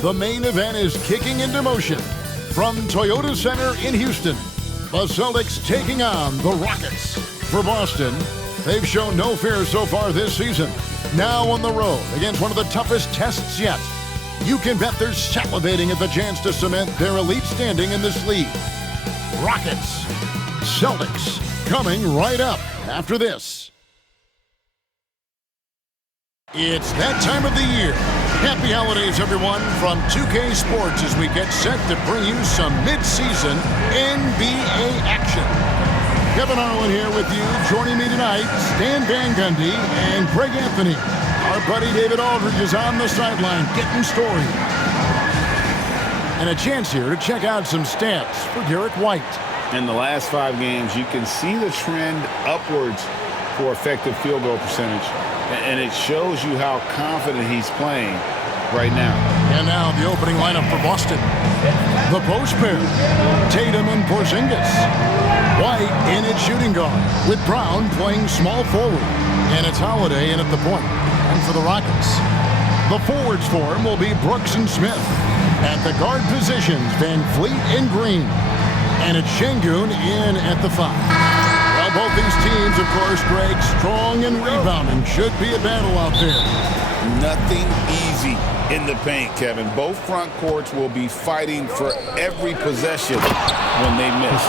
The main event is kicking into motion. From Toyota Center in Houston, the Celtics taking on the Rockets. For Boston, they've shown no fear so far this season. Now on the road against one of the toughest tests yet. You can bet they're salivating at the chance to cement their elite standing in this league. Rockets, Celtics, coming right up after this. It's that time of the year. Happy holidays, everyone, from 2K Sports as we get set to bring you some mid-season NBA action. Kevin Harlan here with you. Joining me tonight, Stan Van Gundy and Greg Anthony. Our buddy David Aldridge is on the sideline getting story. And a chance here to check out some stats for Derek White. In the last 5 games, you can see the trend upwards for effective field goal percentage. And it shows you how confident he's playing right now. And now the opening lineup for Boston. The post pair, Tatum and Porzingis. White in at shooting guard, with Brown playing small forward. And it's Holiday in at the point. And for the Rockets, the forwards for him will be Brooks and Smith. At the guard positions, Van Vliet and Green. And it's Şengün in at the 5. Both these teams, of course, Greg, strong and rebounding. Should be a battle out there. Nothing easy in the paint, Kevin. Both front courts will be fighting for every possession when they miss.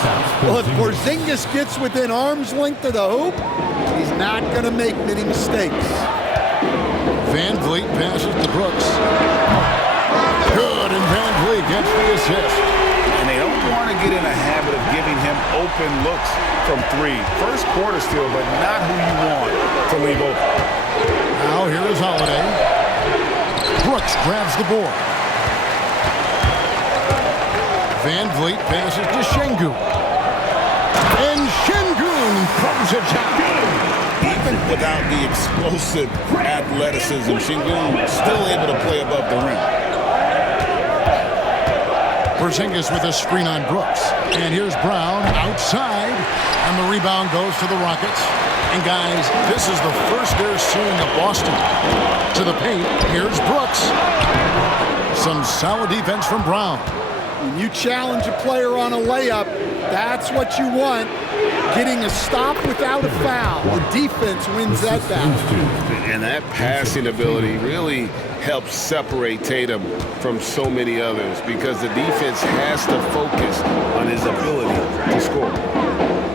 Well, if Porzingis gets within arm's length of the hoop, he's not going to make many mistakes. Van Vliet passes to Brooks. Good, and Van Vliet gets the assist. And they don't want to get in a habit of giving him open looks from 3. First quarter still, but not who you want to leave open. Now here is Holiday. Brooks grabs the board. Van Vliet passes to Şengün. And Şengün throws it down. Even without the explosive athleticism, Şengün still able to play above the rim. Porzingis with a screen on Brooks. And here's Brown outside. And the rebound goes to the Rockets. And guys, this is the first they're seeing of Boston. To the paint, here's Brooks. Some solid defense from Brown. When you challenge a player on a layup, that's what you want. Getting a stop without a foul. The defense wins that battle. And that passing ability really helps separate Tatum from so many others because the defense has to focus on his ability to score.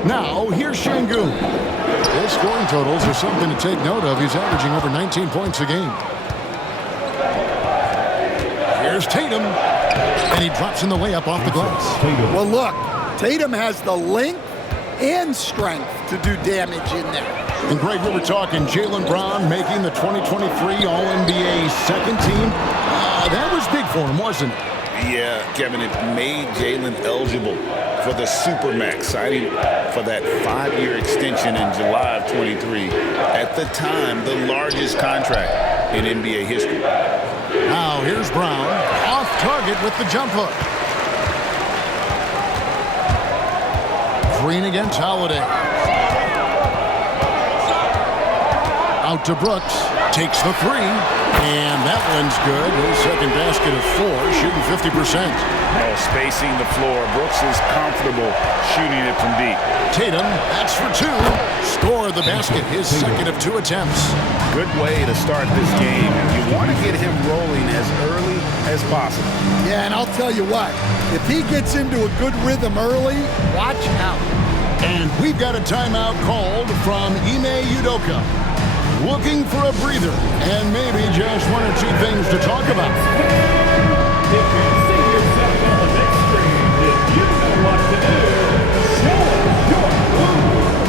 Now, here's Şengün. His scoring totals are something to take note of. He's averaging over 19 points a game. Here's Tatum. And he drops in the layup off the glass. Well, look, Tatum has the length and strength to do damage in there. And Greg, we were talking Jaylen Brown making the 2023 All-NBA second team. That was big for him, wasn't it? Yeah, Kevin, it made Jaylen eligible for the Supermax, signing for that 5-year extension in July of 23. At the time, the largest contract in NBA history. Now, here's Brown, off target with the jump hook. Green against Holiday. Out to Brooks, takes the 3, and that one's good. His second basket of 4, shooting 50%. Oh, spacing the floor. Brooks is comfortable shooting it from deep. Tatum, that's for 2. Score the basket, his second of 2 attempts. Good way to start this game. You want to get him rolling as early as possible. Yeah, and I'll tell you what, if he gets into a good rhythm early, watch out. And we've got a timeout called from Ime Udoka. Looking for a breather and maybe just 1 or 2 things to talk about. If you see yourself on the big screen, then you know what to do. Show us your moves.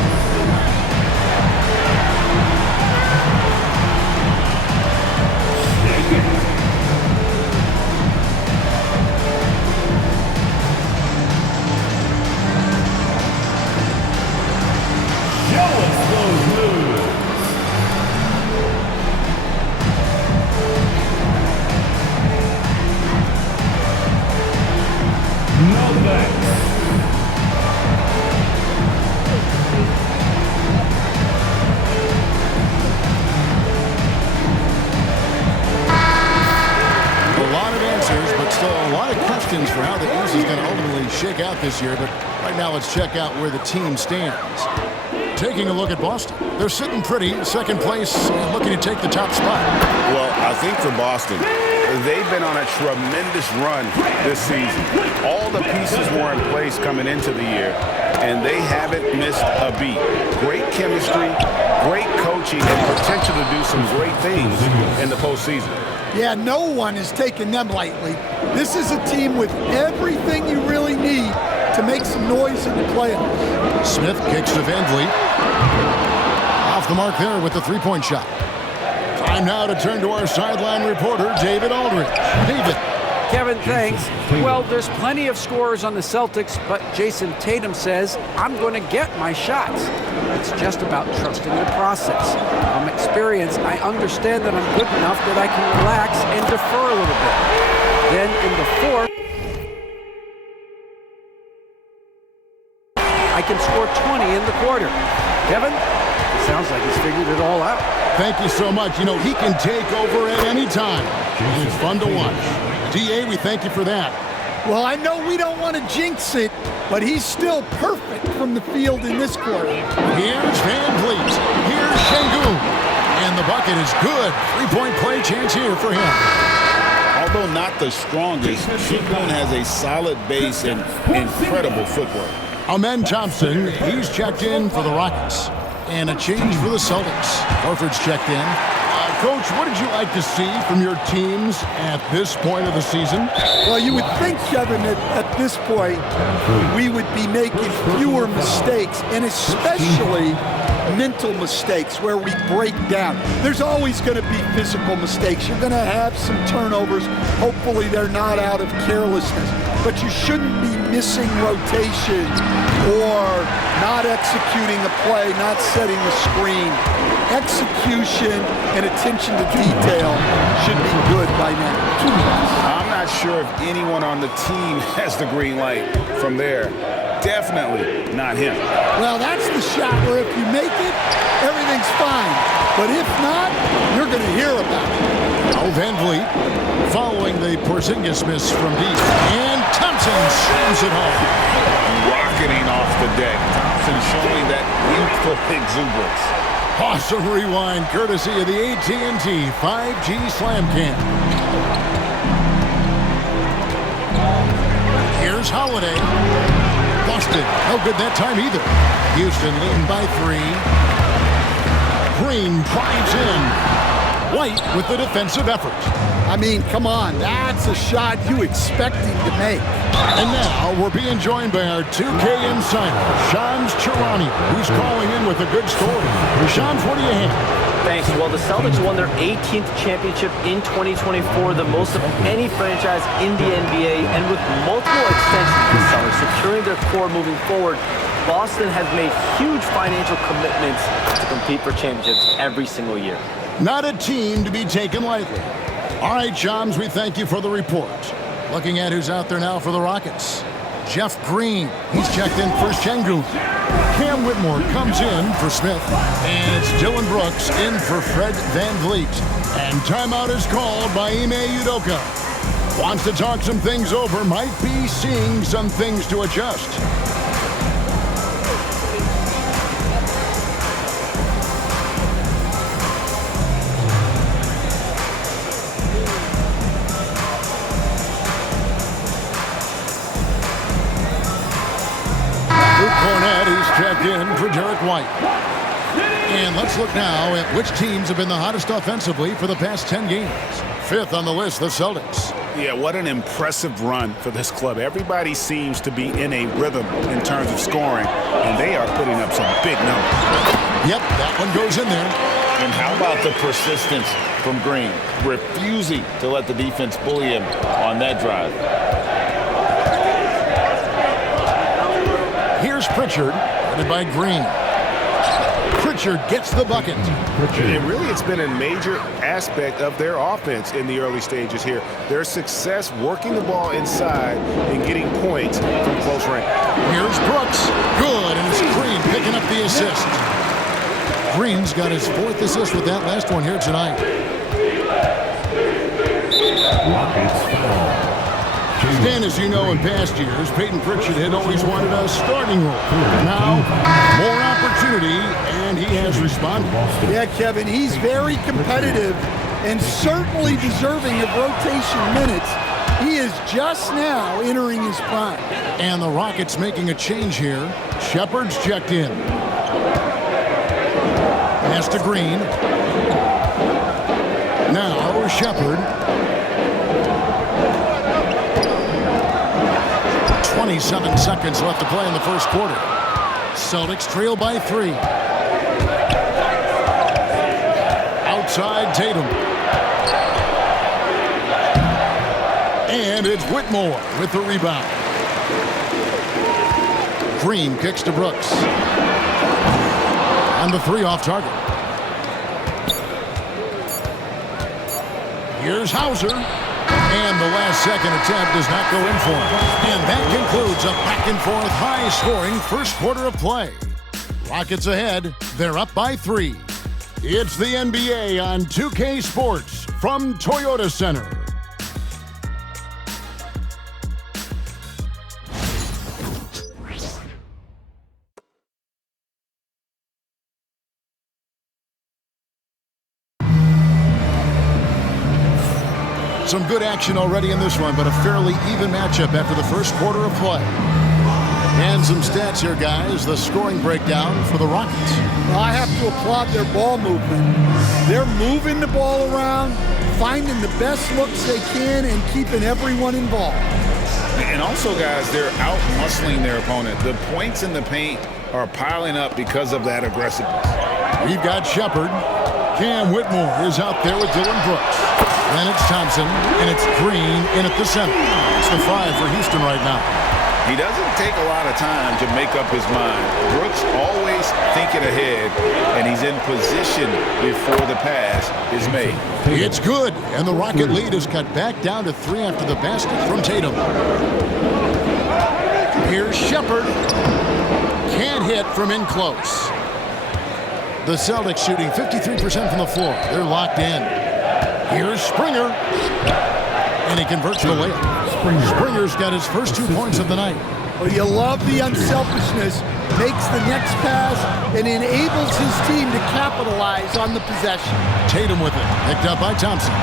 Shake it. Show us those moves. predictions for how the East is going to ultimately shake out this year, but right now let's check out where the team stands. Taking a look at Boston. They're sitting pretty, second place, looking to take the top spot. Well, I think for Boston, they've been on a tremendous run this season. All the pieces were in place coming into the year, and they haven't missed a beat. Great chemistry, great coaching, and potential to do some great things in the postseason. Yeah, no one is taking them lightly. This is a team with everything you really need to make some noise in the playoffs. Smith kicks to Van Vliet. Off the mark there with the three-point shot. Time now to turn to our sideline reporter, David Aldridge. David. Kevin, thanks. Well, there's plenty of scorers on the Celtics, but Jason Tatum says, I'm going to get my shots. It's just about trusting the process. From experience, I understand that I'm good enough that I can relax and defer a little bit. Then in the fourth, I can score 20 in the quarter. Kevin, it sounds like he's figured it all out. Thank you so much. You know, he can take over at any time. It's fun to watch. DA, we thank you for that. Well, I know we don't want to jinx it, but he's still perfect from the field in this quarter. Here's Van Vliet. Here's Şengün. And the bucket is good. Three-point play chance here for him. Although not the strongest, Şengün has a solid base and incredible footwork. Amen Thompson, he's checked in for the Rockets. And a change for the Celtics. Horford's checked in. Coach, what did you like to see from your teams at this point of the season? Well, you would think, Kevin, that at this point, we would be making fewer mistakes, and especially mental mistakes where we break down. There's always going to be physical mistakes. You're going to have some turnovers. Hopefully they're not out of carelessness. But you shouldn't be missing rotation or not executing a play, not setting a screen. Execution and attention to detail should be good by now. I'm not sure if anyone on the team has the green light from there. Definitely not him. Well, that's the shot where if you make it, everything's fine. But if not, you're going to hear about it. Oh, Van Vliet following the Porzingis miss from deep. And Thompson slams it home. Rocketing off the deck. Thompson showing that youthful exuberance. Awesome rewind courtesy of the AT&T 5G Slam Cam. Here's Holiday. Busted. No good that time either. Houston leading by 3. Green drives in. White with the defensive effort. I mean, come on. That's a shot you expect him to make. And now we're being joined by our 2K insider, Shams Charania, who's calling in with a good story. Shams, what do you have? Thanks. Well, the Celtics won their 18th championship in 2024, the most of any franchise in the NBA, and with multiple extensions this summer securing their core moving forward, Boston has made huge financial commitments to compete for championships every single year. Not a team to be taken lightly. All right, Shams, we thank you for the report. Looking at who's out there now for the Rockets. Jeff Green, he's checked in for Şengün. Cam Whitmore comes in for Smith. And it's Dylan Brooks in for Fred Van Vliet. And timeout is called by Ime Udoka. Wants to talk some things over, might be seeing some things to adjust. Checked in for Derek White. And let's look now at which teams have been the hottest offensively for the past 10 games. 5th on the list, the Celtics. Yeah, what an impressive run for this club. Everybody seems to be in a rhythm in terms of scoring, and they are putting up some big numbers. Yep, that one goes in there. And how about the persistence from Green, refusing to let the defense bully him on that drive. Here's Pritchard, headed by Green. Pritchard gets the bucket. And really, it's been a major aspect of their offense in the early stages here. Their success working the ball inside and getting points from close range. Here's Brooks. Good, and it's Green picking up the assist. Green's got his 4th assist with that last one here tonight. Stan, as you know, in past years, Peyton Pritchard had always wanted a starting role. Now, more opportunity, and he has responded. Yeah, Kevin, he's very competitive and certainly deserving of rotation minutes. He is just now entering his prime. And the Rockets making a change here. Shepard's checked in. Pass to Green. Now Shepard. 27 seconds left to play in the first quarter. Celtics trail by 3. Outside Tatum. And it's Whitmore with the rebound. Green kicks to Brooks. And the 3 off target. Here's Hauser. And the last second attempt does not go in for him. And that concludes a back-and-forth high-scoring first quarter of play. Rockets ahead. They're up by 3. It's the NBA on 2K Sports from Toyota Center. Some good action already in this one, but a fairly even matchup after the first quarter of play. And some stats here, guys. The scoring breakdown for the Rockets. Well, I have to applaud their ball movement. They're moving the ball around, finding the best looks they can, and keeping everyone involved. And also, guys, they're out-muscling their opponent. The points in the paint are piling up because of that aggressiveness. We've got Shepard. Cam Whitmore is out there with Dylan Brooks. Then it's Thompson, and it's Green in at the center. It's the 5 for Houston right now. He doesn't take a lot of time to make up his mind. Brooks always thinking ahead, and he's in position before the pass is made. It's good, and the Rocket lead is cut back down to 3 after the basket from Tatum. Here's Shepard. Can't hit from in close. The Celtics shooting 53% from the floor. They're locked in. Here's Springer. And he converts the layup. Springer's got his first 2 points of the night. Well, you love the unselfishness. Makes the next pass and enables his team to capitalize on the possession. Tatum with it. Picked up by Thompson.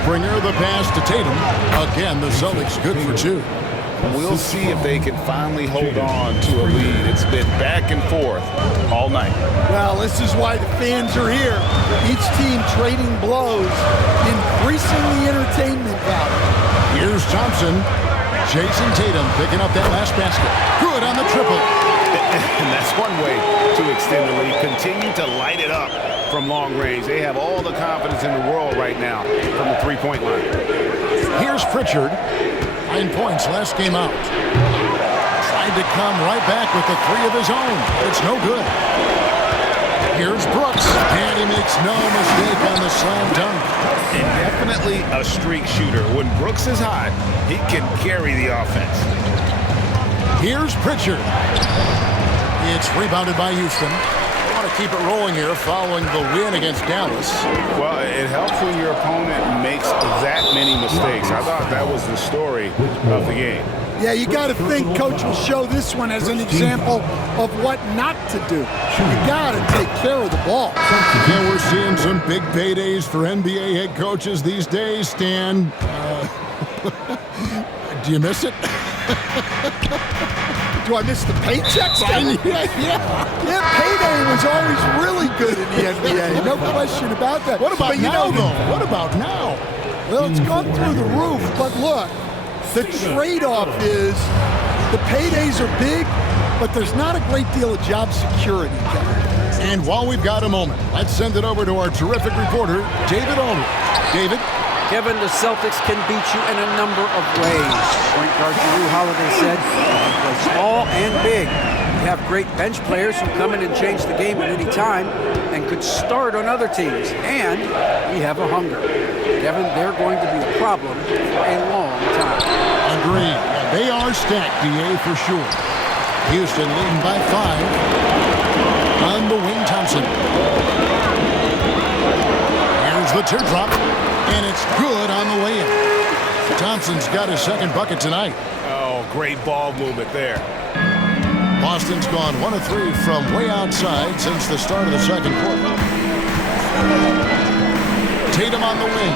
Springer the pass to Tatum. Again, the Celtics good for 2. We'll see if they can finally hold on to a lead. It's been back and forth all night. Well, this is why the fans are here. Each team trading blows, increasing the entertainment value. Here's Thompson. Jason Tatum picking up that last basket. Good on the triple. And that's one way to extend the lead. Continue to light it up from long range. They have all the confidence in the world right now from the three-point line. Here's Pritchard. 9 points last game out. Tried to come right back with the 3 of his own. It's no good. Here's Brooks. And he makes no mistake on the slam dunk. And definitely a streak shooter. When Brooks is hot, he can carry the offense. Here's Pritchard. It's rebounded by Houston. They want to keep it rolling here following the win against Dallas. Well, it helps when your opponent makes that many mistakes. I thought that was the story of the game. Yeah, you got to think coach will show this one as an example of what not to do. You got to take care of the ball. Yeah, we're seeing some big paydays for NBA head coaches these days, Stan. Do you miss it? Do I miss the paychecks? Yeah, payday was always really good in the NBA. No question about that. What about now, though? What about now? Well, it's gone through the roof, but look, the trade-off is the paydays are big, but there's not a great deal of job security. And while we've got a moment, let's send it over to our terrific reporter, David Aldridge. David? Kevin, the Celtics can beat you in a number of ways. Point guard Jrue Holiday said, you can play small and big. We have great bench players who come in and change the game at any time and could start on other teams. And we have a hunger. Kevin, they're going to be a problem for a long time. Agreed. They are stacked, DA, for sure. Houston leading by 5. On the wing, Thompson. Here's the teardrop. And it's good on the way in. Thompson's got his second bucket tonight. Oh, great ball movement there. Boston's gone 1 of 3 from way outside since the start of the second quarter. Tatum on the wing.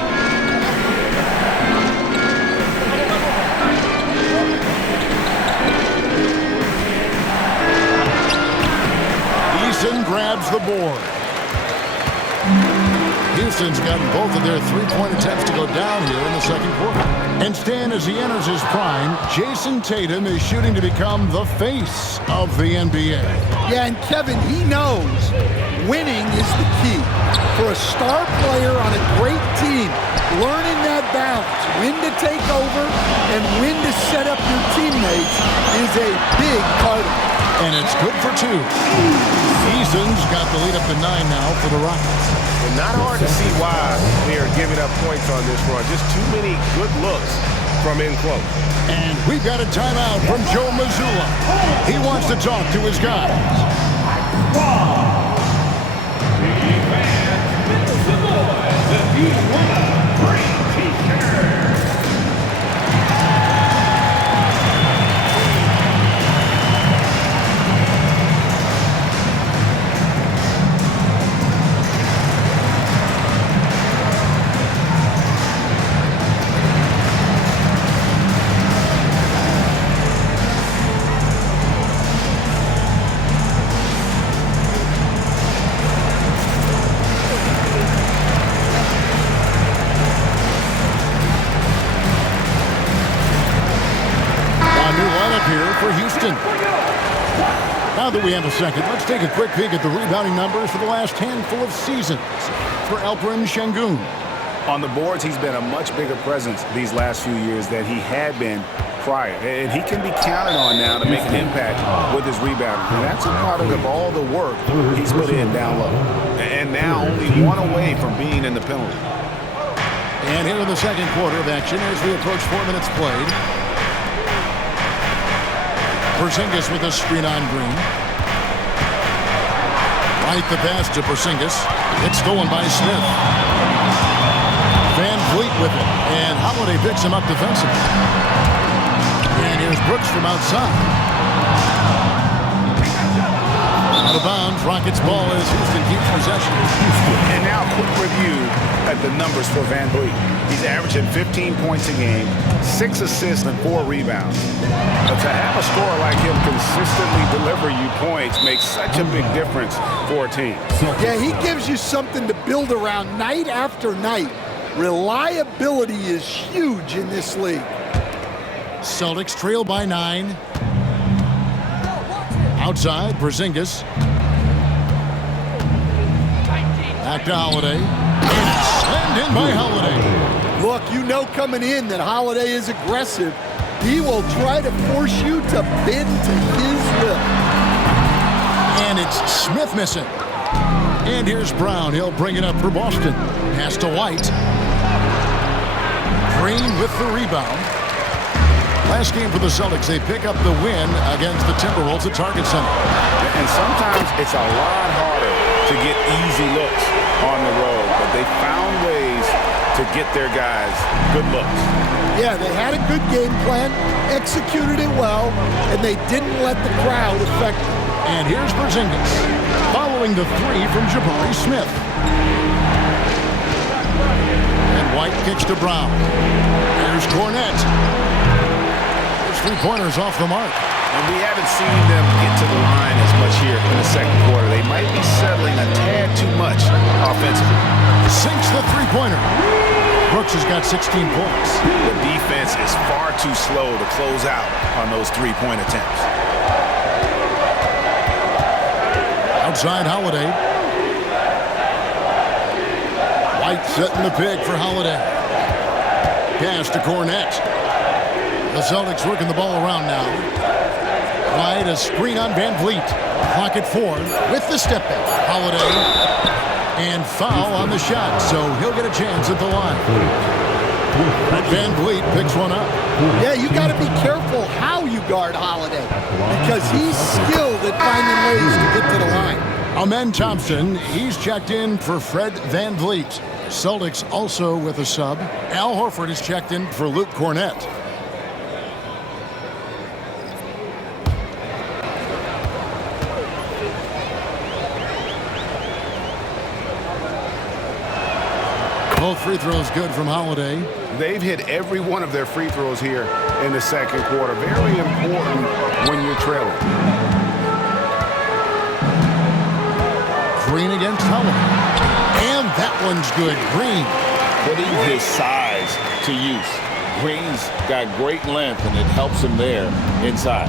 Eason grabs the board. Houston's gotten both of their three-point attempts to go down here in the second quarter. And Stan, as he enters his prime, Jason Tatum is shooting to become the face of the NBA. Yeah, and Kevin, he knows winning is the key. For a star player on a great team, learning that balance, when to take over and when to set up your teammates is a big part of it. And it's good for 2. Eason's got the lead up to 9 now for the Rockets. And not hard to see why they are giving up points on this run. Just too many good looks from in close. And we've got a timeout from Joe Mazzulla. He wants to talk to his guys. For Houston. Now that we have a second, let's take a quick peek at the rebounding numbers for the last handful of seasons for Alperen Şengün. On the boards, he's been a much bigger presence these last few years than he had been prior. And he can be counted on now to make an impact with his rebounding. And that's a product of all the work he's put in down low. And now only one away from being in the penalty. And here in the second quarter of action as we approach 4 minutes played. Porzingis with a screen on Green. Right the pass to Porzingis. It's stolen by Smith. Van Vliet with it. And Holiday picks him up defensively. And here's Brooks from outside. Out of bounds. Rockets ball as Houston keeps possession. And now a quick review at the numbers for Van Vliet. He's averaging 15 points a game, 6 assists and 4 rebounds. But to have a scorer like him consistently deliver you points makes such a big difference for a team. Yeah, he gives you something to build around night after night. Reliability is huge in this league. Celtics trail by 9. Outside, Porzingis. Back to Holiday. Slammed in by Holiday. Look, you know coming in that Holiday is aggressive. He will try to force you to bend to his will. And it's Smith missing. And here's Brown. He'll bring it up for Boston. Pass to White. Green with the rebound. Last game for the Celtics, they pick up the win against the Timberwolves at Target Center. And sometimes it's a lot harder to get easy looks on the road, but they found ways to get their guys good looks. Yeah, they had a good game plan, executed it well, and they didn't let the crowd affect them. And here's Porzingis, following the 3 from Jabari Smith. And White kicks to Brown. Here's Cornette. His 3-pointers off the mark. And we haven't seen them get to the line as much here in the second quarter. They might be settling a tad too much offensively. Sinks the 3-pointer. Brooks has got 16 points. The defense is far too slow to close out on those 3-point attempts. Outside Holiday. White setting the pick for Holiday. Pass to Cornette. The Celtics working the ball around now. White, a screen on Van Vliet. Clock at 4 with the step back. Holiday. And foul on the shot, so he'll get a chance at the line. Van Vliet picks one up. Yeah, you got to be careful how you guard Holiday because he's skilled at finding ways to get to the line. Amen Thompson, he's checked in for Fred Van Vliet. Celtics also with a sub. Al Horford is checked in for Luke Cornett. Both free throws good from Holiday. They've hit every one of their free throws here in the second quarter. Very important when you're trailing. Green against Holiday. And that one's good. Green. Putting his size to use. Green's got great length, and it helps him there inside.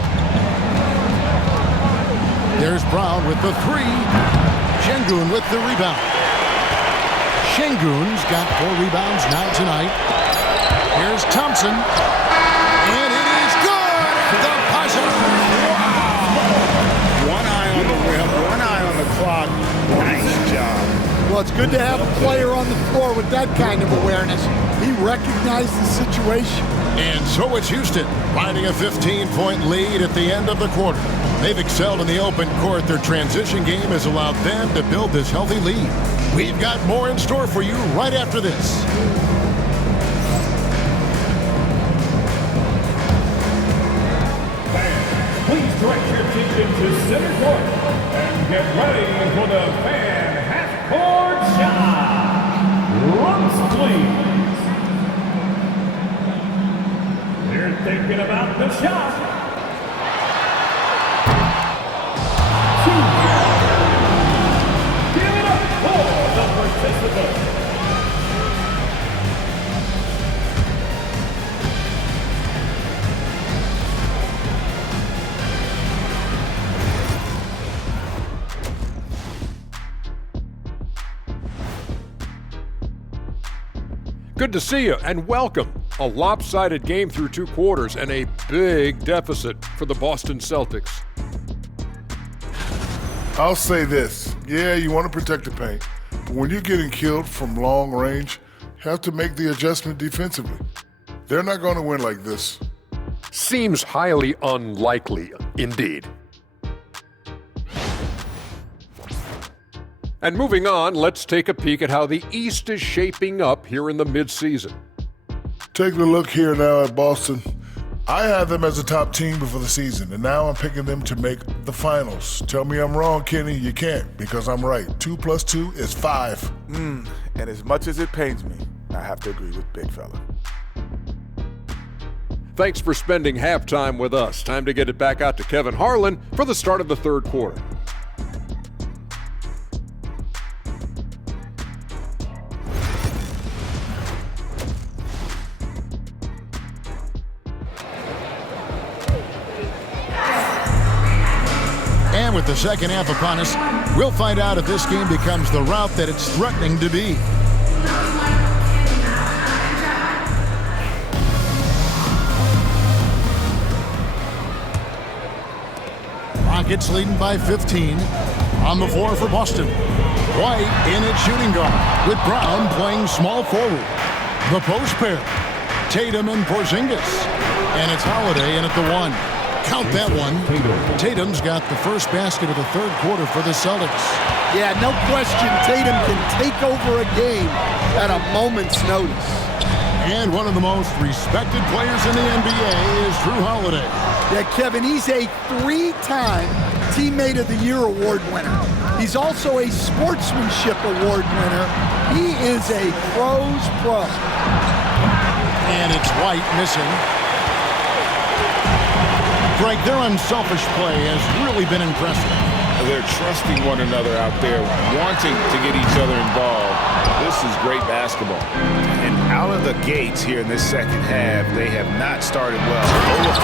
There's Brown with the three. Şengün with the rebound. Şengün's got 4 rebounds now tonight. Here's Thompson. And it is good at the buzzer. Wow. One eye on the rim, one eye on the clock. Nice job. Well, it's good to have a player on the floor with that kind of awareness. He recognized the situation. And so it's Houston, riding a 15-point lead at the end of the quarter. They've excelled in the open court. Their transition game has allowed them to build this healthy lead. We've got more in store for you right after this. Fans, please direct your attention to center court and get ready for the fan half-court shot. Runs, please. They're thinking about the shot. Give it up for the participants. Good to see you and welcome. A lopsided game through 2 quarters and a big deficit for the Boston Celtics. I'll say this. Yeah, you want to protect the paint, but when you're getting killed from long range, you have to make the adjustment defensively. They're not going to win like this. Seems highly unlikely indeed. And moving on, let's take a peek at how the East is shaping up here in the midseason. Take a look here now at Boston. I had them as a top team before the season, and now I'm picking them to make the finals. Tell me I'm wrong, Kenny. You can't, because I'm right. 2 + 2 is 5. And as much as it pains me, I have to agree with Big Fella. Thanks for spending halftime with us. Time to get it back out to Kevin Harlan for the start of the third quarter. And with the second half upon us, we'll find out if this game becomes the route that it's threatening to be. Rockets leading by 15. On the floor for Boston. White in at shooting guard, with Brown playing small forward. The post pair, Tatum and Porzingis. And it's Holiday in at the 1. Count that one. Tatum's got the first basket of the third quarter for the Celtics. Yeah, no question, Tatum can take over a game at a moment's notice. And one of the most respected players in the NBA is Drew Holiday. Yeah, Kevin, he's a 3-time Teammate of the Year award winner. He's also a Sportsmanship Award winner. He is a pro's pro. And it's White missing. Greg, their unselfish play has really been impressive. They're trusting one another out there, wanting to get each other involved. This is great basketball. And out of the gates here in this second half, they have not started well. 0 of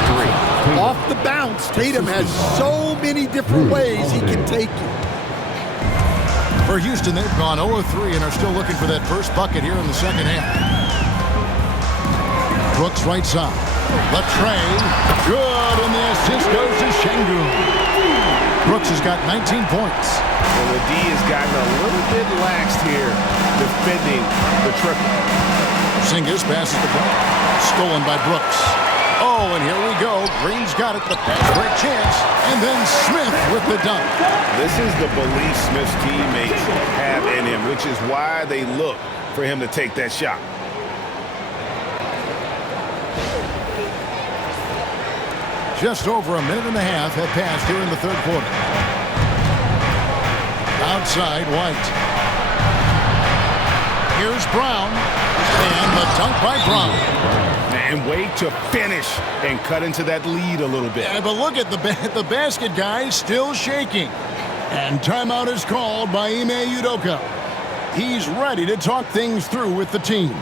3. Off the bounce, Tatum has so many different ways he can take you. For Houston, they've gone 0 of 3 and are still looking for that first bucket here in the second half. Brooks right side. Latrey, good, and the assist goes to Şengün. Brooks has got 19 points. Well, the D has gotten a little bit laxed here defending the triple. Porzingis passes the ball. Stolen by Brooks. Oh, and here we go. Green's got it. The pass break chance. And then Smith with the dunk. This is the belief Smith's teammates have in him, which is why they look for him to take that shot. Just over a minute and a half had passed here in the third quarter. Outside, White. Here's Brown. And the dunk by Brown. And wait to finish and cut into that lead a little bit. Yeah, but look at the basket guy still shaking. And timeout is called by Ime Udoka. He's ready to talk things through with the team.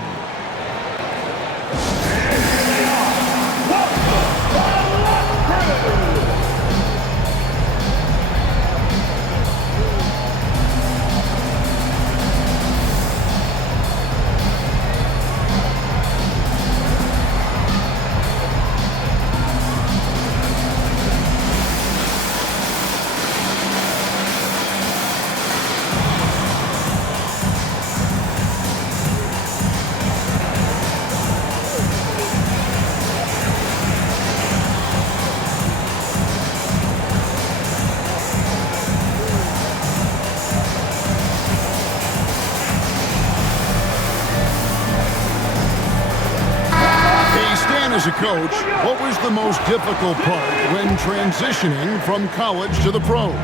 As a coach, what was the most difficult part when transitioning from college to the pros?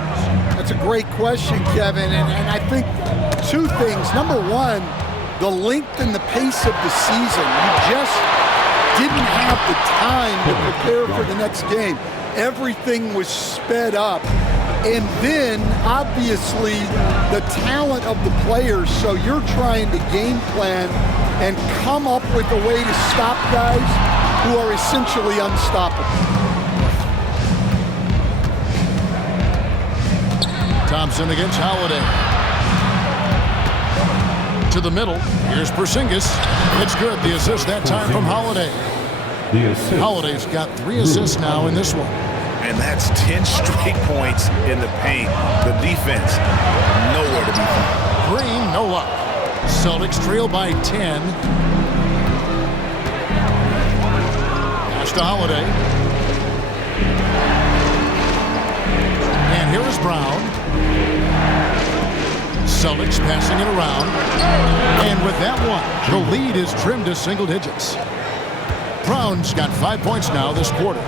That's a great question, Kevin, and I think two things. Number one, the length and the pace of the season. You just didn't have the time to prepare for the next game. Everything was sped up. And then, obviously, the talent of the players. So you're trying to game plan and come up with a way to stop guys who are essentially unstoppable. Thompson against Holiday. To the middle. Here's Porzingis. It's good. The assist that time from Holiday. Holiday's got 3 assists now in this one. And that's 10 straight points in the paint. The defense, nowhere to be found. Green, no luck. Celtics trail by 10. Pass to Holiday. And here is Brown. Celtics passing it around. And with that one, the lead is trimmed to single digits. Brown's got 5 points now this quarter.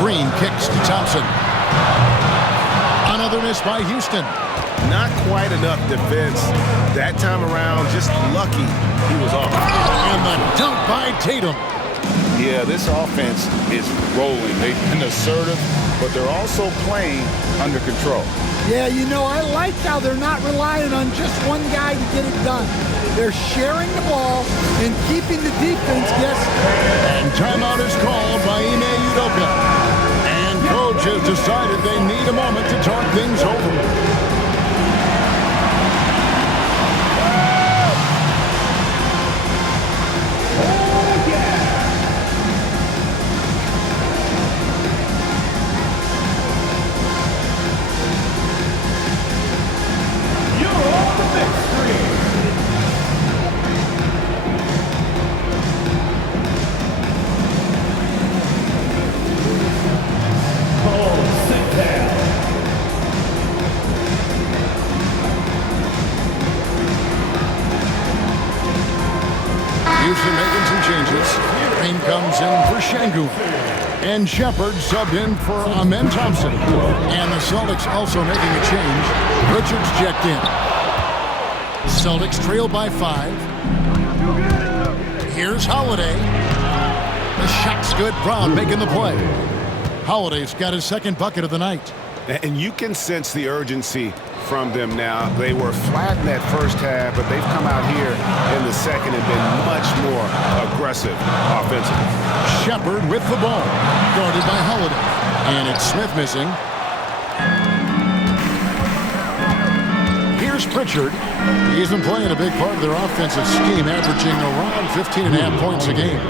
Green kicks to Thompson. Another miss by Houston. Not quite enough defense that time around. Just lucky he was off. And the dunk by Tatum. Yeah, this offense is rolling. They've been assertive, but they're also playing under control. Yeah, you know, I like how they're not relying on just one guy to get it done. They're sharing the ball and keeping the defense guessing. And timeout is called by Ime Udoka. And coach has decided they need a moment to talk things over. And Shepard subbed in for Amen Thompson. And the Celtics also making a change. Richards checked in. Celtics trail by 5. Here's Holiday. The shot's good. Brown making the play. Holiday's got his second bucket of the night. And you can sense the urgency from them now. They were flat in that first half, but they've come out here in the second and been much more aggressive offensively. Shepard with the ball, guarded by Holiday. And it's Smith missing. Here's Pritchard. He's been playing a big part of their offensive scheme, averaging around 15.5 points a game.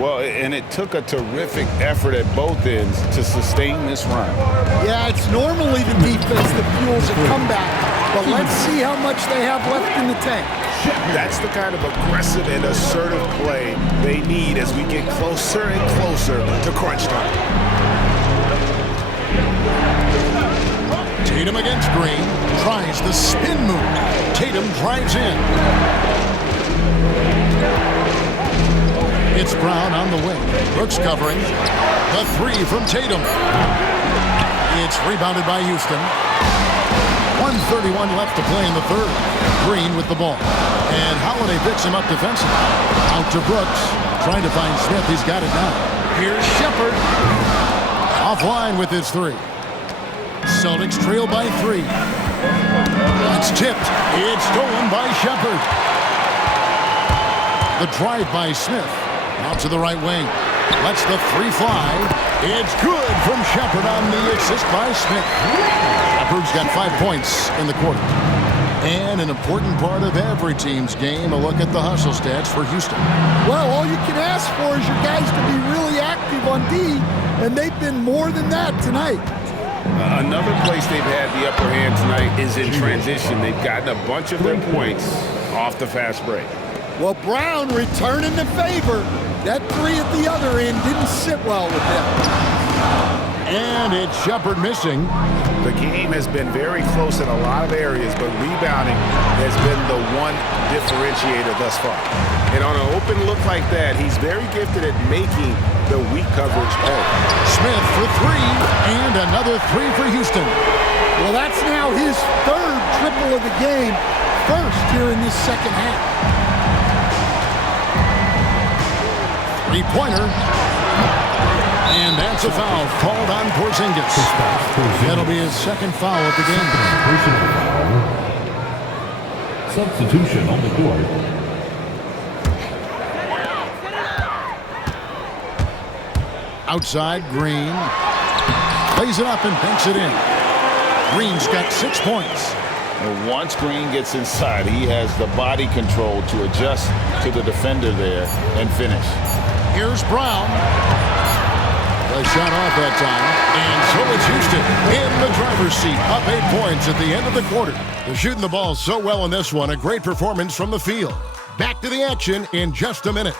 Well, and it took a terrific effort at both ends to sustain this run. Yeah, it's normally the defense that fuels a comeback, but let's see how much they have left in the tank. That's the kind of aggressive and assertive play they need as we get closer and closer to crunch time. Tatum against Green, tries the spin move. Tatum drives in. It's Brown on the wing. Brooks covering. The three from Tatum. It's rebounded by Houston. 1:31 left to play in the third. Green with the ball. And Holiday picks him up defensively. Out to Brooks. Trying to find Smith. He's got it now. Here's Shepard. Offline with his three. Celtics trail by 3. It's tipped. It's stolen by Shepard. The drive by Smith. Out to the right wing. Lets the three fly. It's good from Shepard on the assist by Smith. Shepard's got 5 points in the quarter. And an important part of every team's game, a look at the hustle stats for Houston. Well, all you can ask for is your guys to be really active on D, and they've been more than that tonight. Another place they've had the upper hand tonight is in transition. They've gotten a bunch of their points off the fast break. Well, Brown returning the favor. That three at the other end didn't sit well with them. And it's Shepard missing. The game has been very close in a lot of areas, but rebounding has been the one differentiator thus far. And on an open look like that, he's very gifted at making the weak coverage pay. Smith for 3, and another 3 for Houston. Well, that's now his third triple of the game, first here in this second half. Three-pointer. And that's a foul called on Porzingis. That'll be his second foul of the game. Substitution on the court. Outside, Green. Plays it up and banks it in. Green's got 6 points. And once Green gets inside, he has the body control to adjust to the defender there and finish. Here's Brown. The shot off that time. And so it's Houston in the driver's seat. Up 8 points at the end of the quarter. They're shooting the ball so well in this one. A great performance from the field. Back to the action in just a minute.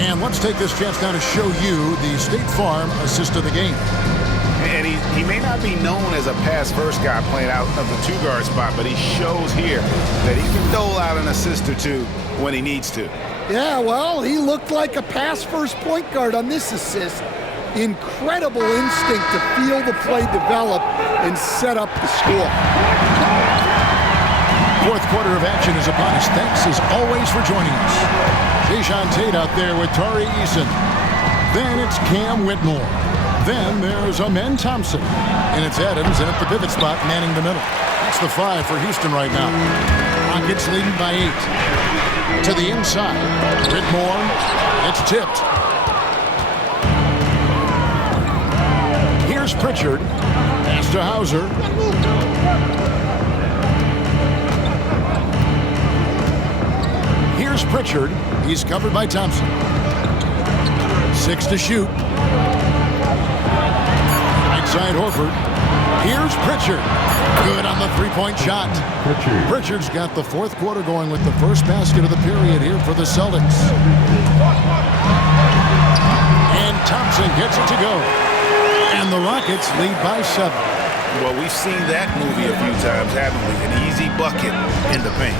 And let's take this chance now to show you the State Farm assist of the game. And he may not be known as a pass-first guy playing out of the two-guard spot, but he shows here that he can dole out an assist or two when he needs to. Yeah, well, he looked like a pass-first point guard on this assist. Incredible instinct to feel the play develop and set up the score. Fourth quarter of action is upon us. Thanks as always for joining us. Jason Tate out there with Tari Eason. Then it's Cam Whitmore. Then there's Amen Thompson. And it's Adams at the pivot spot manning the middle. That's the 5 for Houston right now. Rockets leading by 8. To the inside. Whitmore. It's tipped. Here's Pritchard. Pass to Hauser. Here's Pritchard. He's covered by Thompson. 6 to shoot. Right side Horford. Here's Pritchard. Good on the three-point shot. Pritchard's got the fourth quarter going with the first basket of the period here for the Celtics. And Thompson gets it to go. And the Rockets lead by 7. Well, we've seen that movie a few times, haven't we? An easy bucket in the paint.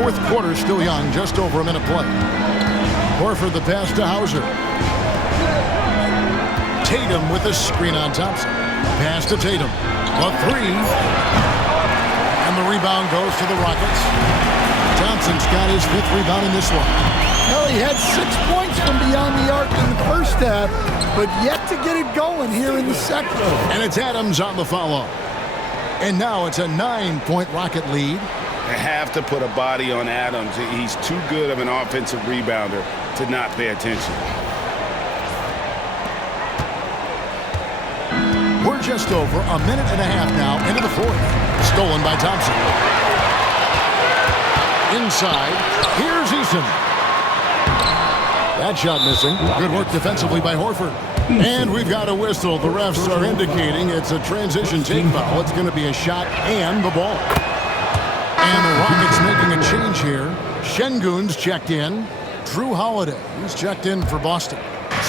Fourth quarter still young, just over a minute play. Horford the pass to Hauser. Tatum with a screen on Thompson. Pass to Tatum. A 3. And the rebound goes to the Rockets. Thompson's got his 5th rebound in this one. Well, he had 6 points from beyond the arc in the first half, but yet to get it going here in the second. And it's Adams on the foul. And now it's a 9-point Rocket lead. They have to put a body on Adams. He's too good of an offensive rebounder to not pay attention. We're just over a minute and a half now into the fourth. Stolen by Thompson. Inside, here's Eason. That shot missing. Good work defensively by Horford. And we've got a whistle. The refs are indicating it's a transition take foul. It's going to be a shot and the ball. And the Rockets making a change here. Şengün's checked in. Drew Holiday, who's checked in for Boston.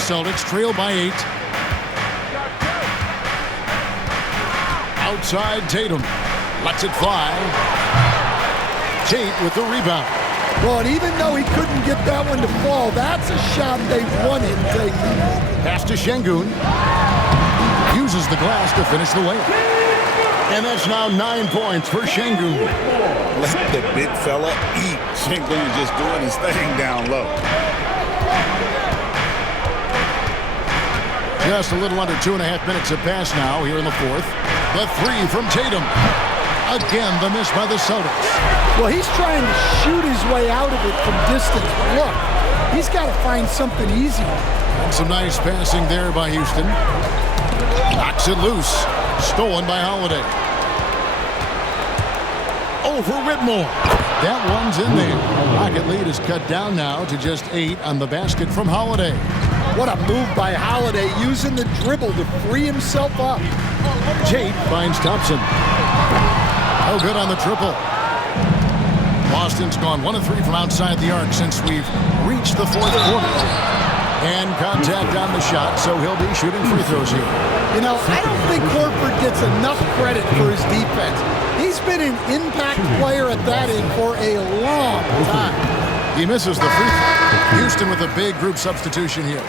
Celtics trail by 8. Outside Tatum. Lets it fly. Tate with the rebound. Well, and even though he couldn't get that one to fall, that's a shot they want him taking. Pass to Şengün. Uses the glass to finish the layup. And that's now 9 points for Şengün. Let the big fella eat. Şengün just doing his thing down low. Just a little under 2.5 minutes have passed now here in the fourth. The three from Tatum. Again, the miss by the Celtics. Well, he's trying to shoot his way out of it from distance. Look, he's got to find something easy. And some nice passing there by Houston. Knocks it loose. Stolen by Holiday. Over Whitmore. That one's in there. Rocket lead is cut down now to just 8 on the basket from Holiday. What a move by Holiday, using the dribble to free himself up. Tate finds Thompson. No good on the triple. Boston's gone 1 of 3 from outside the arc since we've reached the fourth quarter. And contact on the shot, so he'll be shooting free throws here. You know, I don't think Horford gets enough credit for his defense. He's been an impact player at that end for a long time. He misses the free throw. Houston with a big group substitution here.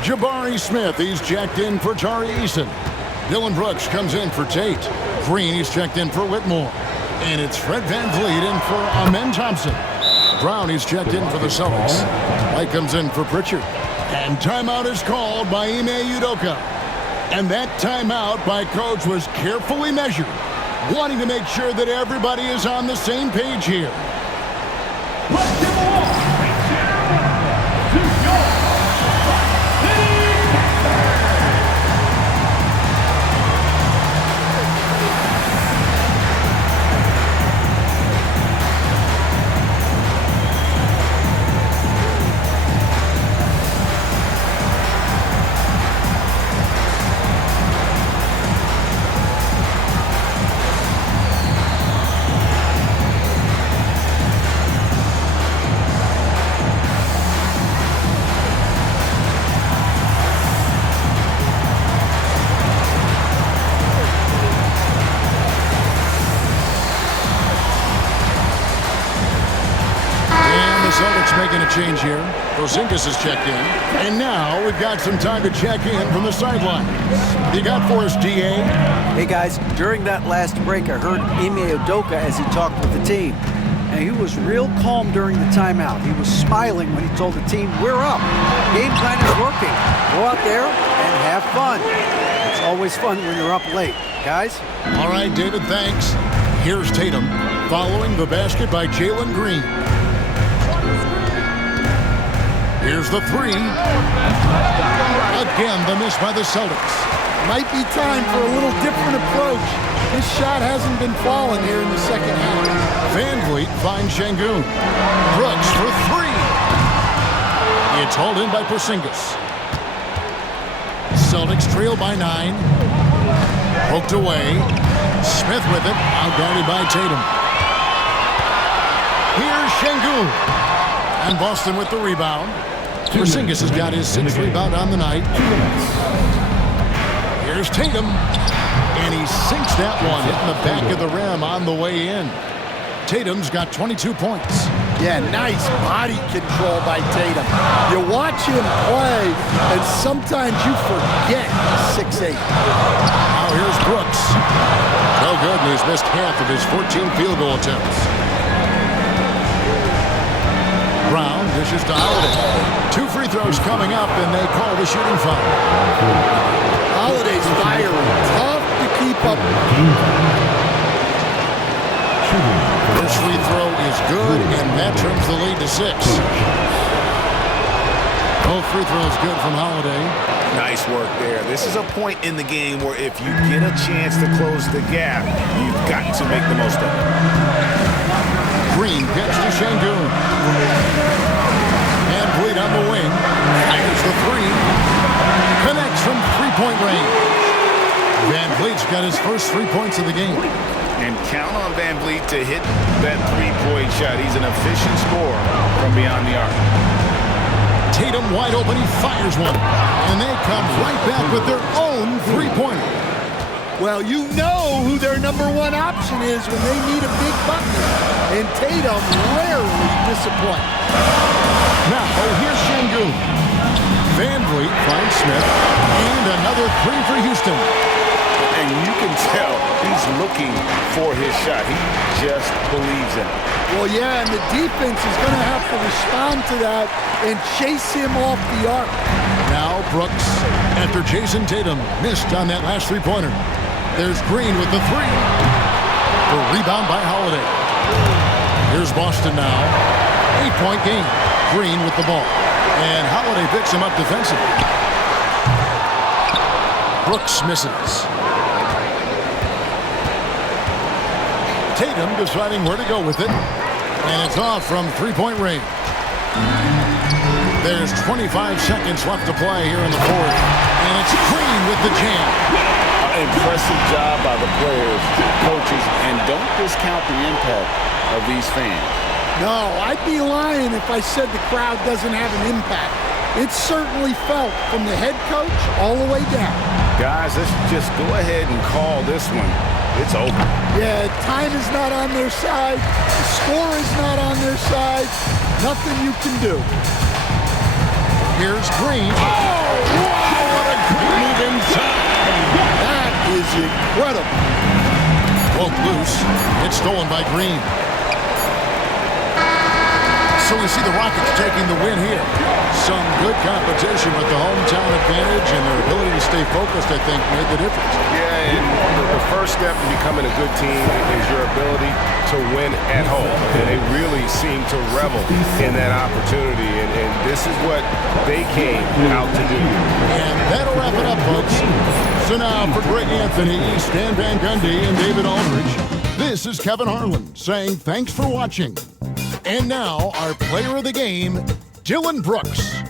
Jabari Smith, he's checked in for Tari Eason. Dylan Brooks comes in for Tate. Green, he's checked in for Whitmore. And it's Fred VanVleet in for Amen Thompson. Brown, he's checked in for the Celtics. White comes in for Pritchard. And timeout is called by Ime Udoka. And that timeout by Coach was carefully measured, wanting to make sure that everybody is on the same page here. Making a change here. Porzingis is checked in. And now we've got some time to check in from the sidelines. You got for us, DA? Hey, guys, during that last break, I heard Ime Udoka as he talked with the team. And he was real calm during the timeout. He was smiling when he told the team, we're up. Game plan is working. Go out there and have fun. It's always fun when you're up late. Guys? All right, David, thanks. Here's Tatum following the basket by Jalen Green. Here's the three. Again, the miss by the Celtics. Might be time for a little different approach. This shot hasn't been falling here in the second half. VanVleet finds Şengün. Brooks for three. It's hauled in by Porzingis. Celtics trail by 9. Poked away. Smith with it. Outguarded by Tatum. Here's Şengün. And Boston with the rebound. Porzingis has got his 6th rebound on the night. Here's Tatum. And he sinks that one, hitting the back of the rim on the way in. Tatum's got 22 points. Yeah, nice body control by Tatum. You watch him play, and sometimes you forget 6'8". Now here's Brooks. No good, and he's missed half of his 14 field goal attempts. Brown dishes to Holiday. 2 free throws coming up, and they call the shooting foul. Holiday's firing. Tough to keep up. First free throw is good, and that turns the lead to 6. Both free throws good from Holiday. Nice work there. This is a point in the game where if you get a chance to close the gap, you've got to make the most of it. Green gets to Şengün. And Bleed on the wing. got his first 3 points of the game. And count on Van Vliet to hit that three-point shot. He's an efficient scorer from beyond the arc. Tatum wide open, he fires one. And they come right back with their own three-pointer. Well, you know who their number one option is when they need a big bucket. And Tatum rarely disappoints. Now, here's Şengün. Van Vliet finds Smith. And another three for Houston. And you can tell he's looking for his shot. He just believes in it. Well, yeah, and the defense is going to have to respond to that and chase him off the arc. Now Brooks, after Jason Tatum missed on that last three-pointer. There's Green with the three. The rebound by Holiday. Here's Boston now. 8-point game. Green with the ball. And Holiday picks him up defensively. Brooks misses. Tatum deciding where to go with it. And it's off from three-point range. There's 25 seconds left to play here in the fourth. And it's Green with the jam. Impressive job by the players, coaches, and don't discount the impact of these fans. No, I'd be lying if I said the crowd doesn't have an impact. It's certainly felt from the head coach all the way down. Guys, let's just go ahead and call this one. It's over. Yeah, time is not on their side. The score is not on their side. Nothing you can do. Here's Green. Oh, wow, what a great move inside. That is incredible. Broke loose. It's stolen by Green. So we see the Rockets taking the win here. Some good competition, but the hometown advantage and their ability to stay focused, I think, made the difference. Yeah, and the first step in becoming a good team is your ability to win at home. And they really seem to revel in that opportunity, and this is what they came out to do. And that'll wrap it up, folks. So now for Greg Anthony, Stan Van Gundy, and David Aldridge, this is Kevin Harlan saying thanks for watching. And now, our player of the game, Dillon Brooks.